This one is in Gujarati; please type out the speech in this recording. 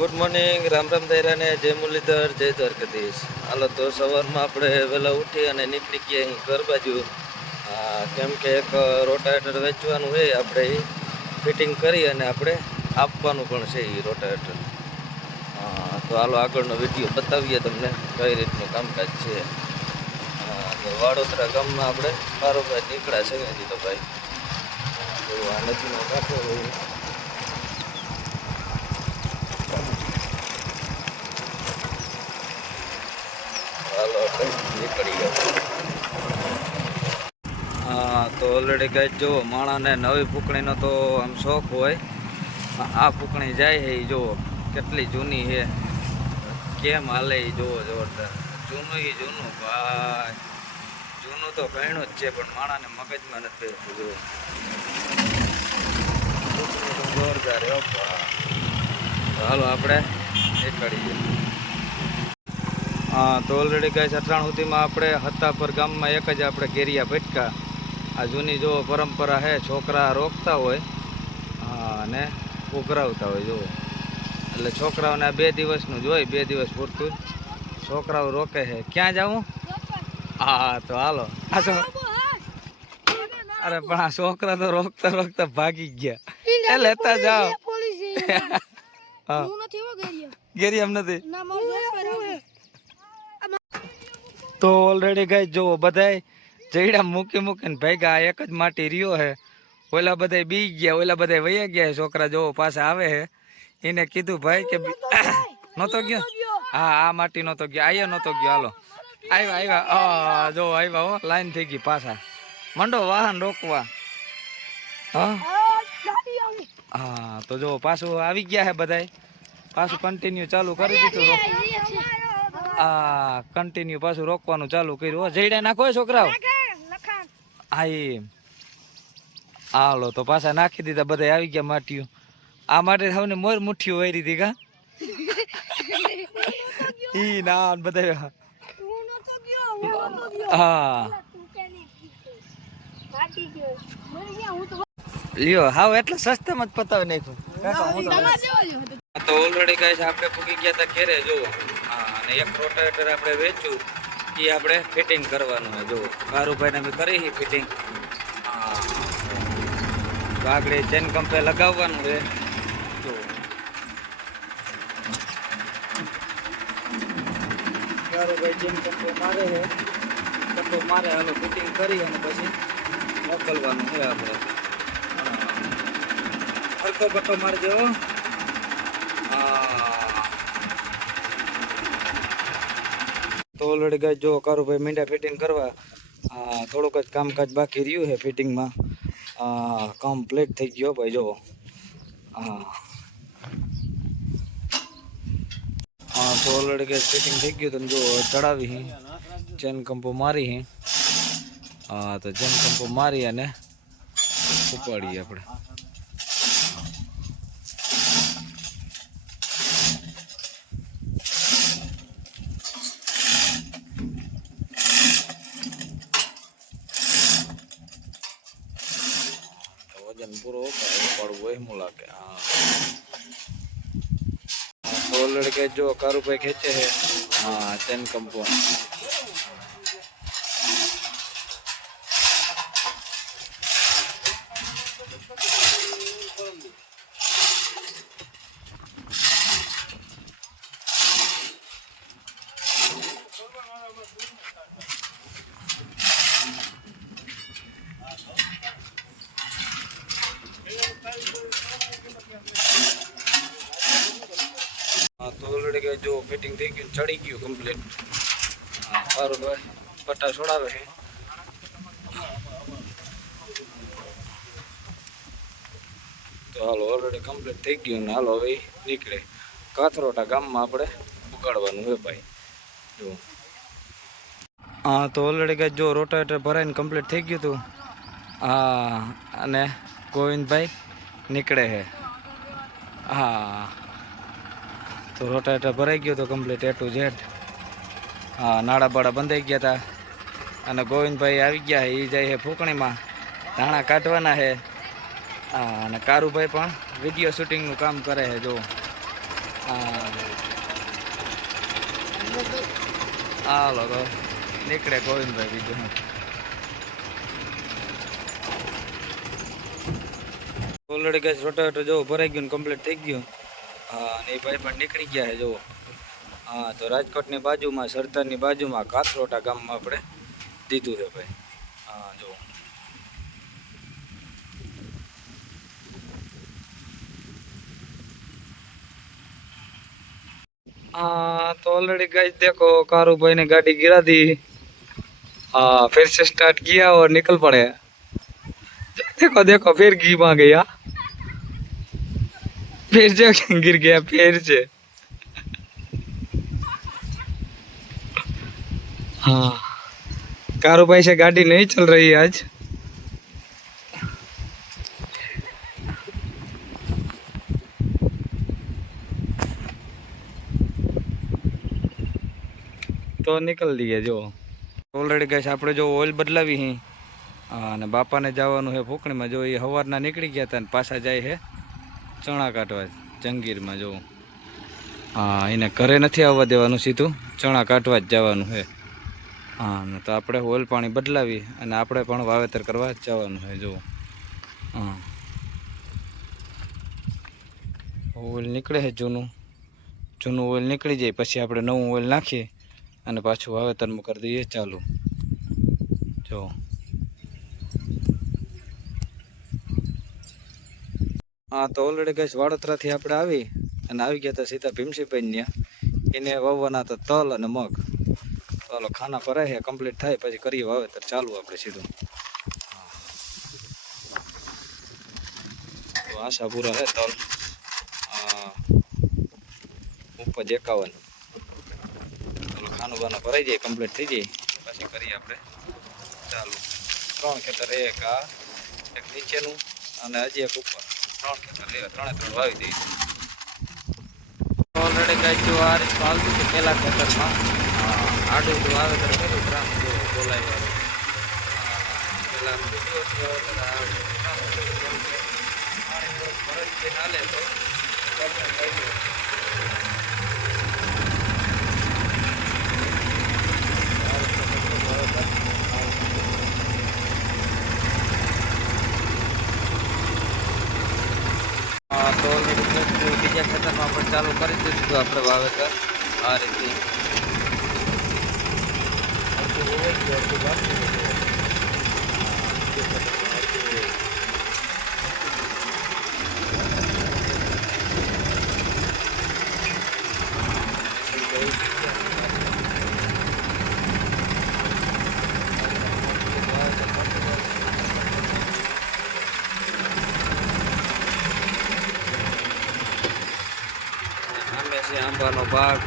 ગુડ મોર્નિંગ, રામ રામ દૈરાને, જય મુરલીધર, જય દ્વારકાધીશ. હાલો તો સવારમાં આપણે વહેલા ઉઠી અને નીકળી ગયા અહીં ઘર બાજુ. કેમ કે એક રોટાવેટર વેચવાનું હોય, આપણે એ ફિટિંગ કરી અને આપણે આપવાનું પણ છે એ રોટાવેટર. તો હાલો આગળનો વિડીયો બતાવીએ તમને કઈ રીતનું કામકાજ છે. તો વાડોદરા ગામમાં આપણે બારોબાર નીકળ્યા છે ને તો ભાઈ આ નદીનો કાંઠો હોય. તો ઓલરેડી ગાય જો માણાને નવી ફૂંકણીનો તો આમ શોખ હોય. આ ફૂંકણી જાય છે એ જુઓ કેટલી જૂની છે, કેમ હાલે એ જુઓ જોરદાર. જૂનું એ જૂનું ભાઈ, જૂનું તો ઘણું જ છે પણ માણાને મગજમાં નથી બેસતું. જુઓ જોરદાર. હાલો આપણે નીકળીએ. તો ઓલરેડી ગાય અઠાણ સુધીમાં આપણે હત્તાપર ગામમાં એક જ આપણે ઘેરિયા ભટકા. આ જૂની જો પરંપરા છે, છોકરા રોકતા હોય અને ઉઘરાવતા હોય જુઓ. એટલે છોકરાઓને આ 2 દિવસનું જ હોય, 2 દિવસ પૂરતું છોકરાઓ રોકે છે. ક્યાં જાવું? હા તો હાલો. અરે પણ આ છોકરા તો રોકતા રોકતા ભાગી ગયા. એ લેતા જાઓ. ઘેરિયામ નથી તો ઓલરેડી ગાય જુઓ બધાય જઈડા મૂકી મૂકીને ભેગા એક જ માટી રહ્યો હે. ઓલા બધા બી ગયા, ઓલા બધા વયા ગયા. છોકરા જોવો પાછા આવે હે. એને કીધું ભાઈ કે નહોતો ગયો. હા આ માટી નહોતો ગયો, આયા નહોતો ગયો. હાલો આવ્યા જો આવ્યા હો, લાઈન થઈ ગઈ. પાછા મંડો વાહન રોકવા. હા તો જો પાછું આવી ગયા હે બધાય. પાછું કન્ટિન્યુ ચાલુ કરી દીધું. કન્ટિન્યુ પાછું રોકવાનું ચાલુ કર્યું. જઈડા નાખો છોકરાઓ. હા એમ હાલો તો પાછા નાખી દીધા. બધા આવી ગયા માટીઓ. આ માટે સૌને મોર મુઠ્ઠીઓ વારી હતી કા ઈ ના બધા. હા લ્યો હાવ એટલે સસ્તામાં જ પતાવી નાખ્યું. તો ઓલરેડી કહે છે આપણે પૂકી ગયા હતા ઘેરે જુઓ. અને એક રોટાવેટર આપણે વેચ્યું, એ આપણે ફિટિંગ કરવાનું છે. જુઓ કારુભાઈને અમે કરી ફિટિંગ. આગળ ચેન કંપે લગાવવાનું છે. જુઓ કારુભાઈ ચેન કંપે મારે છે, કંપો મારે. હાલો ફિટિંગ કરી અને પછી મોકલવાનું છે આપણે. હરકો બટ્ટો મારજો. તો ઓલરેડી ગાય જો કારુભાઈ મીંડા ફિટિંગ કરવા. થોડુંક જ કામકાજ બાકી રહ્યું છે ફિટિંગમાં. કમ્પ્લીટ થઈ ગયો ભાઈ જુઓ. તો ઓલરેડી ગાય ફિટિંગ થઈ ગયું. તમે જો ચડાવી ચેન કંપો મારી. તો ચેન કંપો મારી અને ઉપાડીએ આપણે. વજન પૂરો ઉપાડવું એમ લાગે. ઓલરેડી કઈ જો કારુભાઈ ખેંચે છે. ચેન કંપો. તો ઓલરેડી કઈ જો ફિટિંગ થઈ ગયું, ચડી ગયું કમ્પ્લીટ. સારું ભાઈ પટ્ટા છોડાવે છે. તો હાલો ઓલરેડી કમ્પ્લીટ થઈ ગયું ને હાલો હવે નીકળે. કાથરોટા ગામમાં આપણે ઉગાડવાનું હોય ભાઈ જો. તો ઓલરેડી કઈ જો રોટાવેટર ભરાઈને કમ્પ્લીટ થઈ ગયું હતું. અને ગોવિંદભાઈ નીકળે છે. તો રોટાવેટર ભરાઈ ગયો તો કમ્પ્લીટ A to Z. નાળા બાળા બંધાઈ ગયા હતા અને ગોવિંદભાઈ આવી ગયા. એ જાય છે ફૂંકણીમાં, ધાણા કાઢવાના છે. અને કારુભાઈ પણ વિડીયો શૂટિંગનું કામ કરે છે જો. હા હાલો તો નીકળે ગોવિંદભાઈ બીજું હું ઓલરેડી ગેસ રોટાવેટર જો ભરાઈ ગયું કમ્પ્લીટ થઈ ગયું. હા અને એ ભાઈ પણ નીકળી ગયા છે જુઓ. હા તો રાજકોટની બાજુમાં સરદારની બાજુમાં કાથરોટા ગામમાં આપણે દીધું છે ભાઈ. હા જુઓ. हाँ तो ऑलरेडी गाइस देखो कारू भाई ने गाड़ी गिरा दी। हाँ फिर से स्टार्ट किया और निकल पड़े। देखो देखो फिर घी वहां गया, फिर से गिर गया फिर से। हाँ कारू भाई से गाड़ी नहीं चल रही है आज। तो निकल लिए जो ऑलरेडी गाइस આપણે જો ઓઇલ બદલાવી હી અને બાપાને જવાનું છે ફૂકણીમાં. જો એ સવારના નીકળી ગયા હતા ને પાછા જાય છે ચણા કાઢવા જંગીરમાં. જો હા એને ઘરે નથી આવવા દેવાનું, સીધું ચણા કાઢવા જ જવાનું છે. હા તો આપણે ઓઇલ પાણી બદલાવી અને આપણે પણ વાવેતર કરવા જવાનું છે. જો હા ઓઇલ નીકળે છે જૂનું ઓઇલ નીકળી જાય પછી આપણે નવું ઓઇલ નાખીએ અને પાછું વાવેતરમાં કરી દઈએ ચાલુ. જો હા તો ઓલરેડી ગેસ વાડોતરાથી આપણે આવી અને આવી ગયા હતા સીધા ભીમસીભાઈ ત્યાં. એને વાવવાના હતા તલ અને મગ. ચાલો ખાના ભરાય છે કમ્પ્લીટ થાય પછી કરીએ વાવેતર ચાલુ આપણે સીધું. તો આશાપુરા છે તલ ઉપર 51. ચાલો ખાનું બાનું ભરાઈ જાય કમ્પ્લીટ થઈ જાય પછી કરીએ આપણે ચાલુ. 3 ખેતર, એક નીચેનું અને હજી એક ઉપર. 3 ખેતર ત્રણે વાવી દઈએ. ઓલરેડી ગાય જો આ રીત હાલતું છે પેલા ખેતરમાં આડું વાવેતર કર્યું ગ્રામ જો બોલાય વાળું. પેલા દિવસ વાવેતર હાલે તો તો બીજા ખેતરમાં પણ ચાલુ કરી દીધું આપણે વાવેતર આ રીતે. આંબાનો બાગ